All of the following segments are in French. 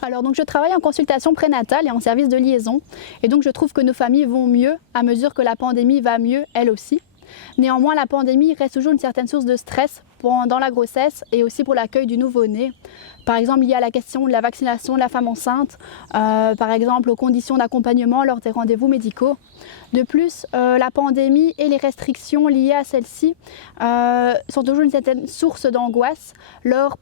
Alors donc je travaille en consultation prénatale et en service de liaison et donc je trouve que nos familles vont mieux à mesure que la pandémie va mieux elle aussi. Néanmoins la pandémie reste toujours une certaine source de stress pendant la grossesse et aussi pour l'accueil du nouveau-né. Par exemple lié à la question de la vaccination de la femme enceinte, par exemple aux conditions d'accompagnement lors des rendez-vous médicaux. De plus, la pandémie et les restrictions liées à celle-ci sont toujours une certaine source d'angoisse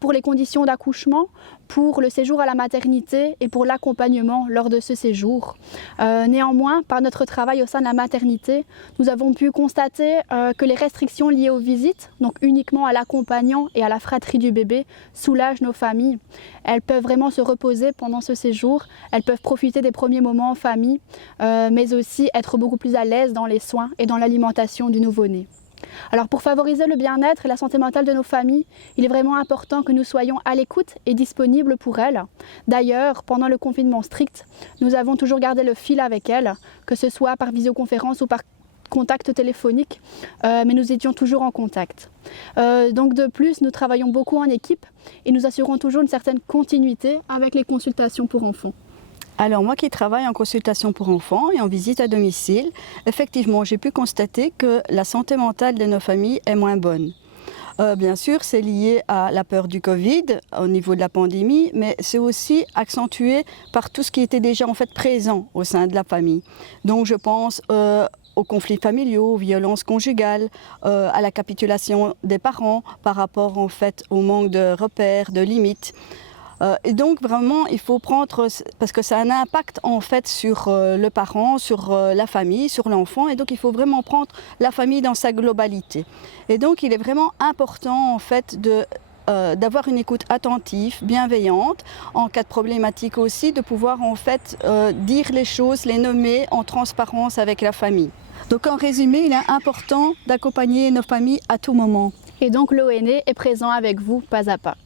pour les conditions d'accouchement, pour le séjour à la maternité et pour l'accompagnement lors de ce séjour. Néanmoins, par notre travail au sein de la maternité, nous avons pu constater que les restrictions liées aux visites, donc uniquement à l'accompagnant et à la fratrie du bébé, soulagent nos familles. Elles peuvent vraiment se reposer pendant ce séjour, elles peuvent profiter des premiers moments en famille, mais aussi être beaucoup plus à l'aise dans les soins et dans l'alimentation du nouveau-né. Alors pour favoriser le bien-être et la santé mentale de nos familles, il est vraiment important que nous soyons à l'écoute et disponibles pour elles. D'ailleurs, pendant le confinement strict, nous avons toujours gardé le fil avec elles, que ce soit par visioconférence ou par contact téléphonique, mais nous étions toujours en contact. Donc de plus, nous travaillons beaucoup en équipe et nous assurons toujours une certaine continuité avec les consultations pour enfants. Alors moi qui travaille en consultation pour enfants et en visite à domicile, effectivement j'ai pu constater que la santé mentale de nos familles est moins bonne. Bien sûr c'est lié à la peur du Covid au niveau de la pandémie, mais c'est aussi accentué par tout ce qui était déjà en fait présent au sein de la famille. Donc je pense aux conflits familiaux, aux violences conjugales, à la capitulation des parents par rapport en fait au manque de repères, de limites. Et donc vraiment il faut prendre, parce que ça a un impact en fait sur le parent, sur la famille, sur l'enfant, et donc il faut vraiment prendre la famille dans sa globalité. Et donc il est vraiment important en fait d'avoir une écoute attentive, bienveillante, en cas de problématique aussi, de pouvoir en fait dire les choses, les nommer en transparence avec la famille. Donc en résumé, il est important d'accompagner nos familles à tout moment. Et donc l'ONE est présent avec vous pas à pas.